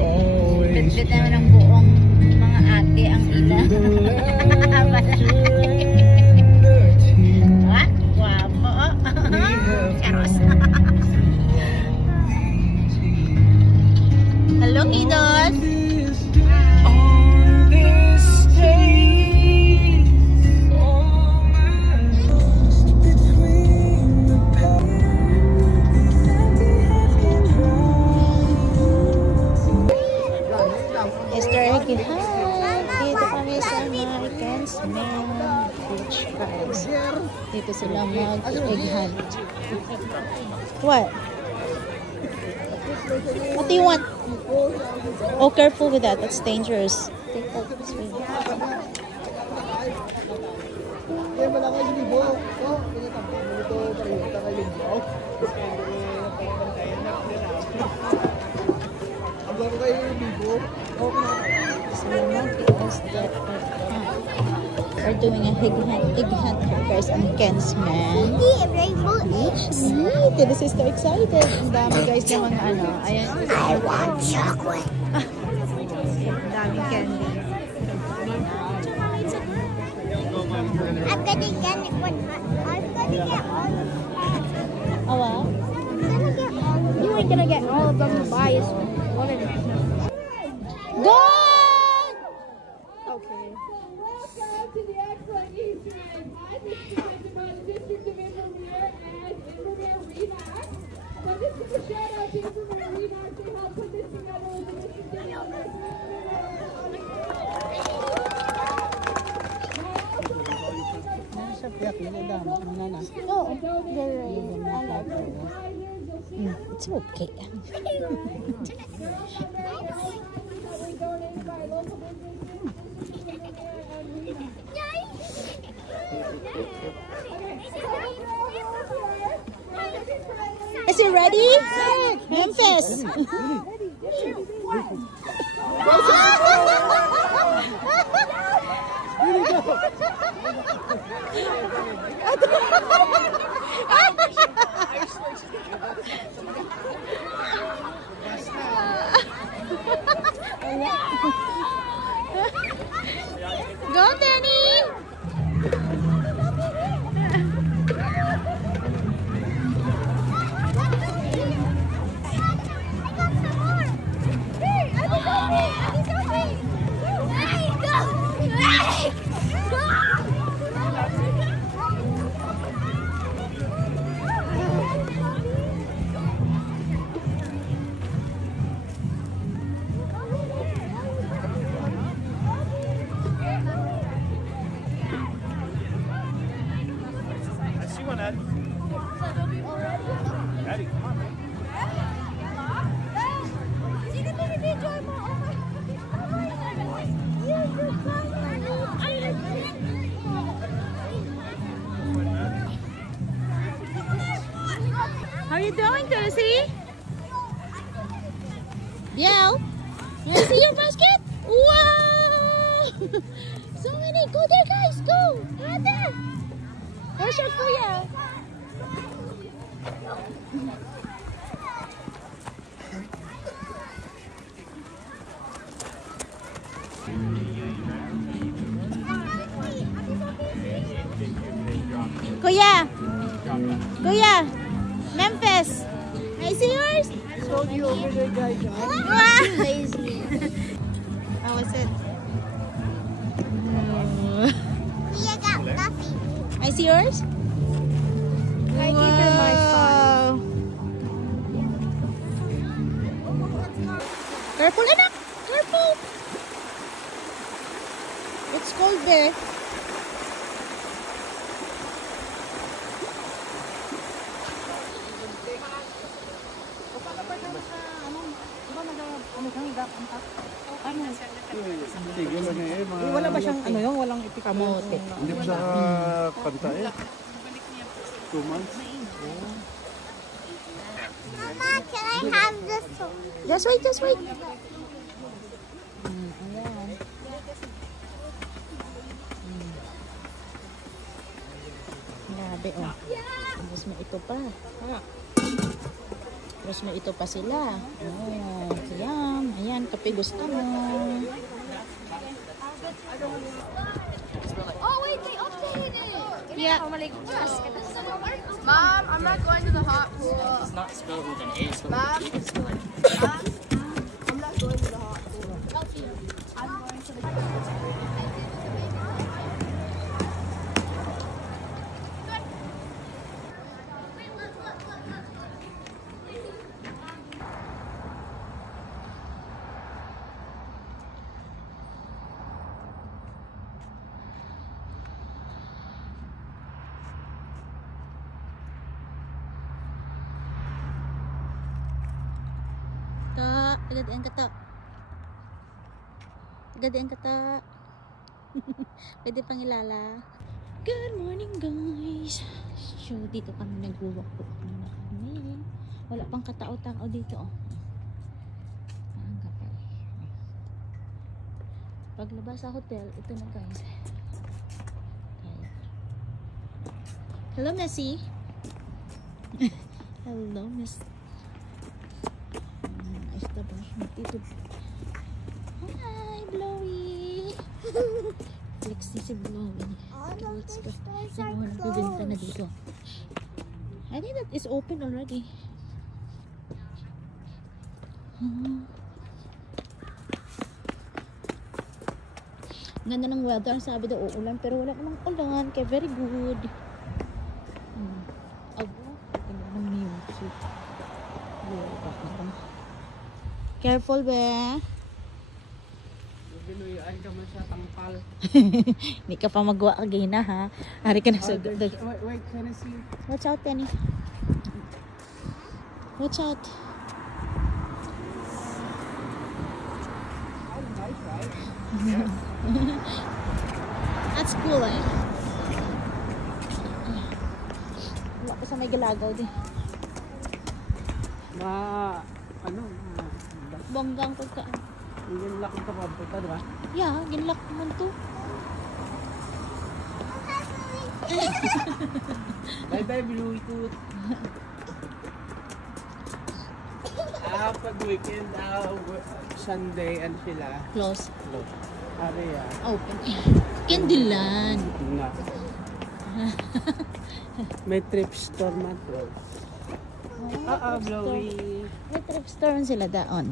Bit-bit naman ang buong mga ate ang ina. Ah, guwapo. Charos. Hello, kiddos. Dito kami sa Americans Beach Guys. Dito sila mag-egg hunt. What? What do you want? Oh, careful with that. That's dangerous. Take that this way. We're doing a egg hunt here, guys, on Kensman Beach. This is so excited. Ang dami, guys, ng mga ano. Ayan. I want chocolate. Ang daming candy. I'm gonna get it when I'm gonna get all of them. Oh, wow. You ain't gonna get all of them to buy us one of them. Go! Okay. Welcome to the excellent Easter egg hunt. This is presented by the District of Invermere and Invermere Remax. So this is a shout out to Invermere Remax. They helped put this together with the District of Invermere. It's okay. Is he ready? Memphis. Go, Danny! Daddy, come on, man. How are you doing, Lucy? Biel, you want to see your basket? Wow! So many. Go there, guys. Go. Right there. Where's your kuya? Kuya! Kuya! Memphis! I see yours? I told you over there, guys. Lazy. How was it? I got nothing. I see yours? Thank you for my fun. Careful, anak! Careful! It's cold there. Wala ba siyang ano yung walang Kamote. Hindi pa siya kanta eh. 2 months. Mama, can I have this one? Just wait, just wait. Grabe, oh. Tapos may ito pa. Tapos may ito pa sila. Oh, yum. Ayan. kape gusto mo. Oh wait, they updated it. Yeah. Mom, I'm not going to the hot pool. It's not spelled with an A, it's spelled Mom, with a P. Mom, I'm not going to the hot pool. I'm going to the Agadian ka ta. Agadian ka ta. Pwede pang ilala. Good morning guys. So dito kami nag-walk muna kami. Wala pang katao-tao dito oh. Ang kapal. Paglabas sa hotel, ito na guys. Okay. Hello Messi. Hello Miss. Hi, Blowy! Flexi si Blowy. Let's go. Ano nagbibenta na dito? I think that is open already. Ganda ng weather. Sabi daw uulan pero wala namang ulan. Kaya very good. Abo. Ganda ng music. Careful, be. Binuyaan ka mo sa tangkal. Hindi ka pa magawa again na, ha? Hari ka na sa... Wait, can I see? Watch out, Penny. Watch out. Nice, right? That's cool, eh. Wala ko sa may galagaw din. Banggang pagkaan. Ginlock ka pa punta, di ba? Yeah, ginlock naman to. Bye-bye, Bluetooth. Pag weekend, Sunday, ano sila? Close. Ari, Open. Candyland. Nga. May trip store man. Blowy. May trip store man sila daon.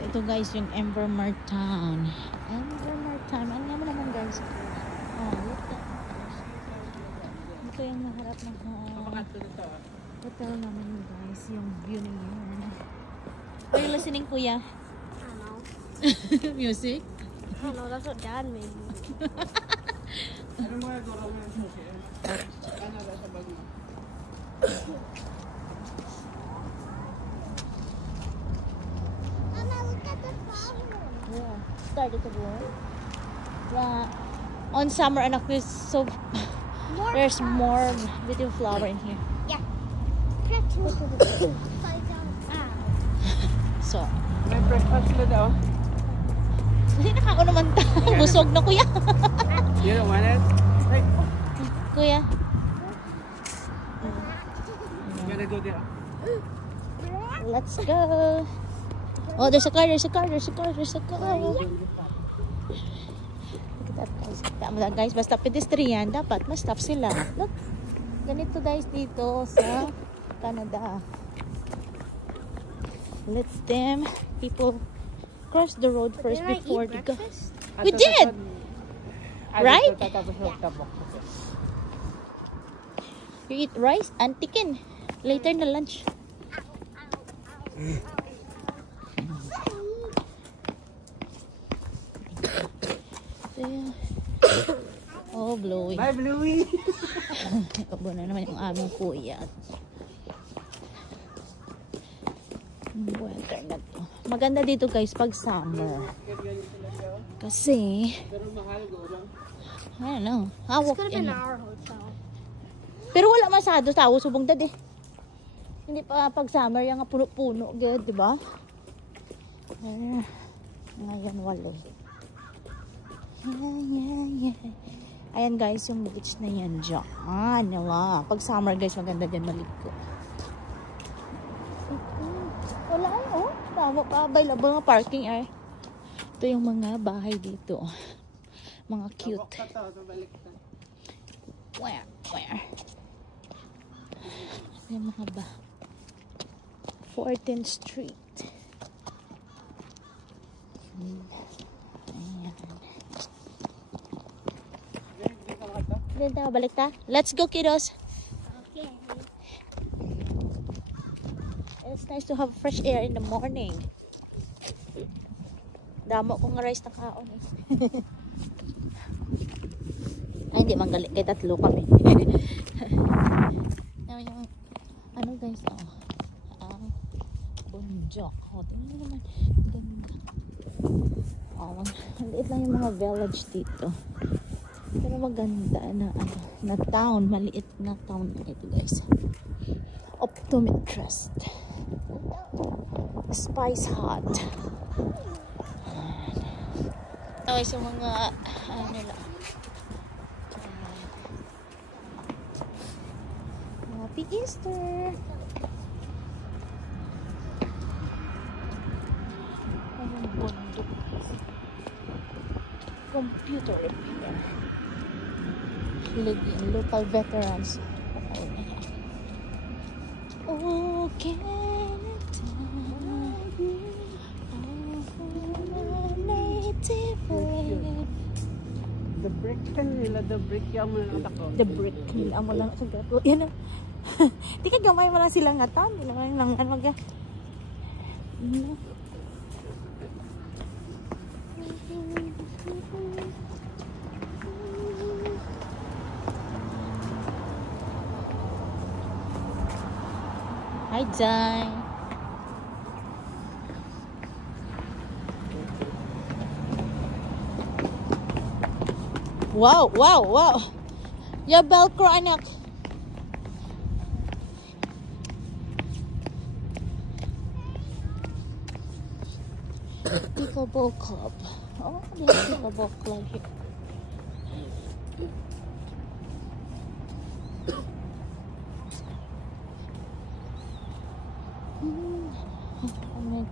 Ito guys, yung Embermar Town. Embermar Town. Ano naman guys? Oh, look at ito yung naharap ng hotel naman yun guys. Yung view na yun. Are you listening, kuya? I don't know. Music? I don't know. That's what Dad made me. Ano mga guro mo yung susi? Ano ba sa bag mo? Mama, look at the flower. Yeah. Started to blow. Yeah. On summer, anak, so there's more beautiful flower in here. Yeah. Upside down. So, May breakfast sila daw. kasi nakako naman ta. Busog na, kuya. You don't want it? Hey, Kuya. you gotta go there. Let's go. Oh, there's a car, there's a car, there's a car, there's a car. Look at that, guys. Tama lang, guys. Basta pedestrian, dapat ma-stop sila. Look. Ganito, guys, dito sa Canada. Let them, people, cross the road first Didn't I before eat they go. breakfast? We did! Right? You eat rice and chicken. Later na lunch. Oh, Blowy. Bye, Bluey! Abo na naman yung aming kuya. Weather na to. Maganda dito guys pag summer. Kasi, I don't know. This could have been our hotel. Pero wala masyado tao. Subong dad eh. Hindi pa pag summer yung puno-puno. Good, di ba? Ngayon wala. Yeah. Ayan guys, yung beach na yan dyan. Nila. Pag summer guys, maganda dyan maligo. Wala oh. Tama pa. Available nga parking ay. Ito yung mga bahay dito. Mga cute. Where? Yung mga ba? 14th Street. Ayan. Then tayo, balik ta. Let's go, kiddos. Okay. It's nice to have fresh air in the morning. Damo kong rice na kaon eh. Ay, hindi manggali. Kaya tatlo kami. Ano guys, bundok. Tingnan mo naman. Ganda. Maliit lang yung mga village dito. Pero maganda na town. Maliit na town na ito guys. Optometrist. Spice Hut. Ito guys yung mga lang. Happy Easter! Ang bundok. Computer repair. Local veterans. Oh, Canada. The brick kan nila, the brick yung mga atak ko. The brick nila mo lang sa gato. Yan na. Di ka gamay mo lang silang ngatan. Di naman lang ano mag Hi, Jai. Wow. Ya Velcro anak. Pickleball club. Oh, there's a pickleball club here.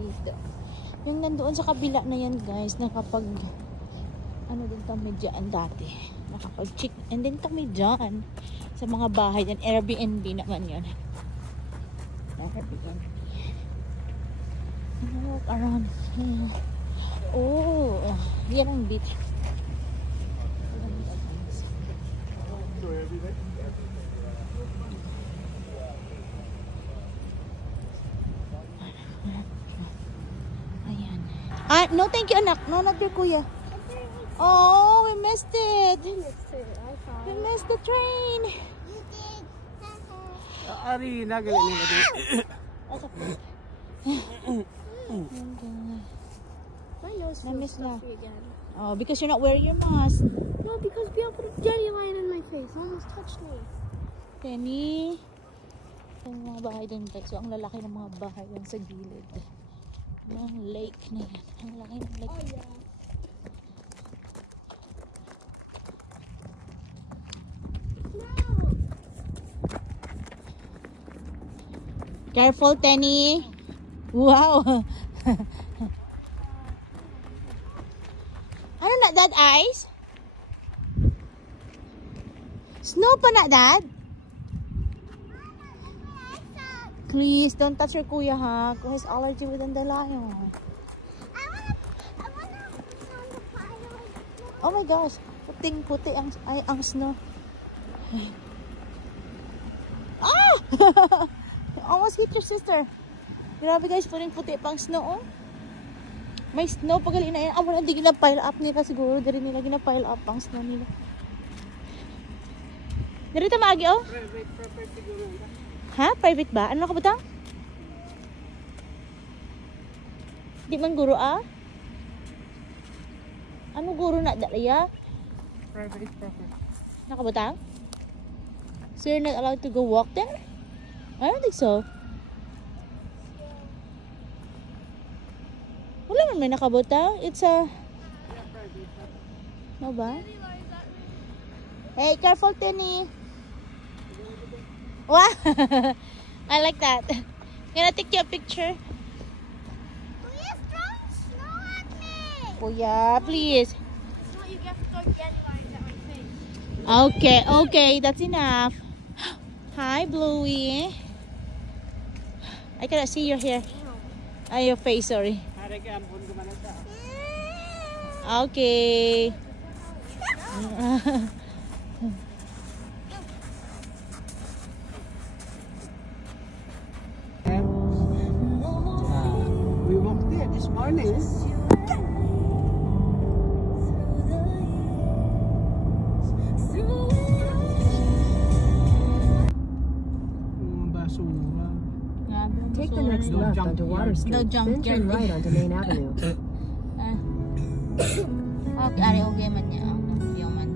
Dito. Yung nandoon sa kabila na yan guys, nakapag ano din kami dyan dati. Nakapag-check. And then kami dyan sa mga bahay dyan. Airbnb naman yun. Airbnb. Look around here. Oh, yan ang beach. No, thank you, anak. No, not your kuya. Oh, we missed it. We missed the train. You did. Ari, nagaling nila dito. My nose Na-miss feels na. stuffy again. Oh, because you're not wearing your mask. No, because Bianca put a jelly line in my face. Almost touched me. Penny. Ang mga bahay doon guys. So, ang lalaki ng mga bahay doon sa gilid. Ang lake na yan. Ang laki ng lake. Oh, yeah. Careful, Tenny. Wow. Ano na, Dad? Ice? Snow pa na, Dad? Please, don't touch your kuya, ha? Who has allergy with dandelion. I wanna on the fire. Oh my gosh. Puting-puti ang snow. Ah! Almost hit your sister. Grabe guys, puting-puti pang snow, oh. May snow pag gali na yan. Wala, hindi gina-pile up nila siguro. Dari nila gina-pile up ang snow nila. Dari maagi, oh. Private property siguro. Ha? Private ba? Ano nakabutang? Di man guro, ah? Ano guro na dalaya? Private property. Nakabutang? So you're not allowed to go walk there? I don't think so. Wala man may nakabutang. It's a... No ba? Hey, careful, Tenny. Wow. I like that. Can I take you a picture? Please don't snow at me. Kuya, please. It's not you get to throw dandelions at my face. Okay, okay, that's enough. Hi, Bluey. I cannot see your hair. Your face, sorry. Okay. We walked there this morning. Mga basura. Take the next left onto Water Street, No then junkyard. turn right onto Main Avenue. Okay, ari okay man niya. Yung man.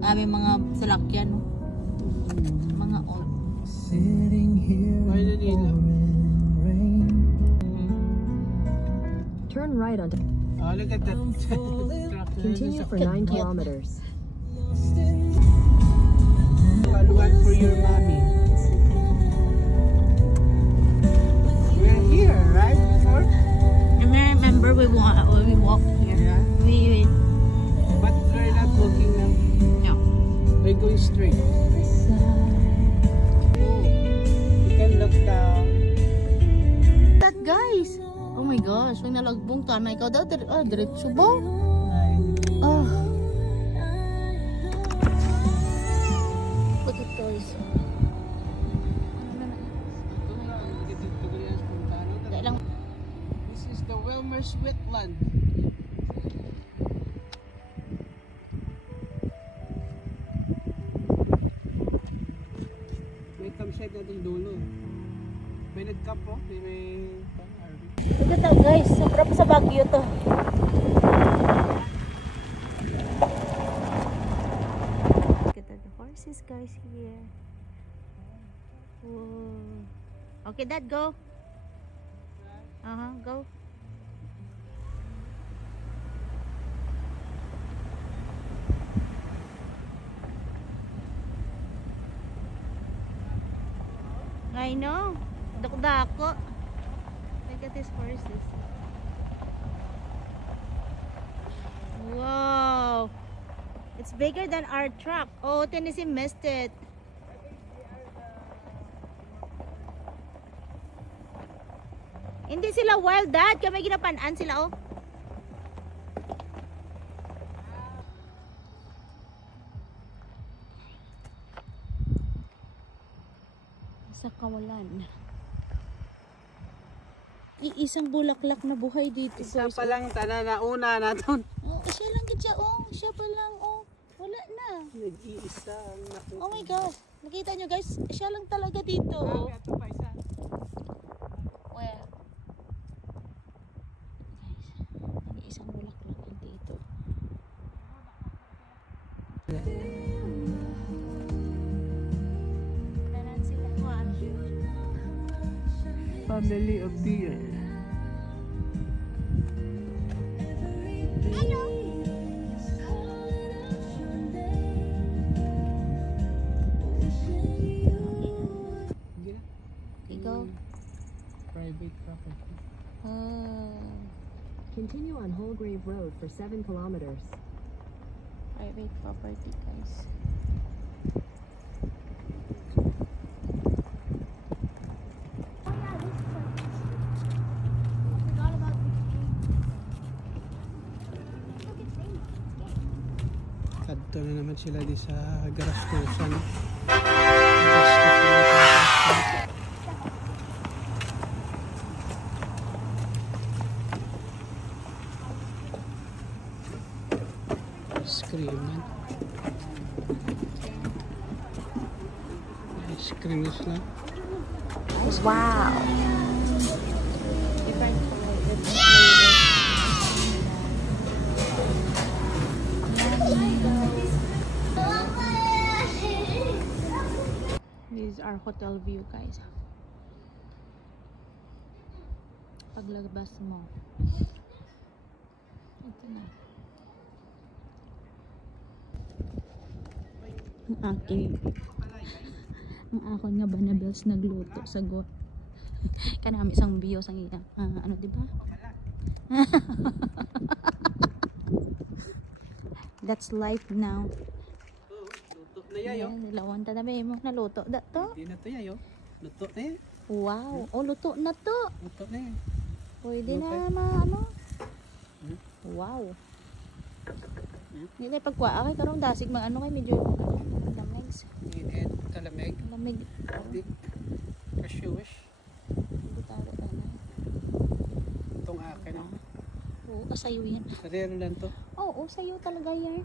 May mga salakyan, no? Mga old. Why did he love? Turn right onto. Oh, look at that truck. Continue for 9 kilometers. One for your mommy. We're here, right? Before? I remember we walked here. Yeah. We But we're not walking now. no. We're going straight. You can look down. That guys. Oh my gosh, may nalagbong ka na ikaw daw. Diretso ba? Oh. Look at those. Lang. This is the Wilmer's wetland. May campsite natin dulo. May nag-camp po. May Look at that guys. Sobra pa sa Baguio to. Look at the horses guys here. Whoa. Okay, Dad, go. Go. I know. Dako-dako. Look at these horses. Wow. It's bigger than our truck. Oh, Tennessee missed it. Hindi sila wild, Dad. Kaya may ginapanaan sila, oh. Sa kawalan. Iisang bulaklak na buhay dito. isa pa lang tanan na una natin. Oh, siya lang siya, oh. Siya pa lang, oh. Wala na. Nag-iisa ang nakita. Oh my God. Nakita nyo, guys. Siya lang talaga dito, oh. Ito pa isa. Well. Guys, isang bulaklak lang dito. Nanan sila. Family of deer. Go. Private property. Continue on Holgrave Road for 7 kilometers. Private property, guys. Kadto na naman sila di sa Garastusan. Screaman. Ice cream is lang. Wow. Different This is our hotel view, guys. Paglabas mo. Ito na. Ang aking ang akon nga banabels nagluto sa got. Kanami isang biyo sang iya. Ano di ba? That's life now. Luto na yayo. Lawan ta na ba mo naluto da to? Hindi na to yayo. Luto na yan. Wow, oh luto na to. Luto na yan. Pwede Okay. na ano? Wow. Nila pagkuha kay karong dasig mag ano kay medyo lamig. Init, kalamig. Lamig. Di. Kashuwish. Butaro ka na. Itong akin. Oo, kasayo yan. Sarero lang to. Oo, sayo talaga yan.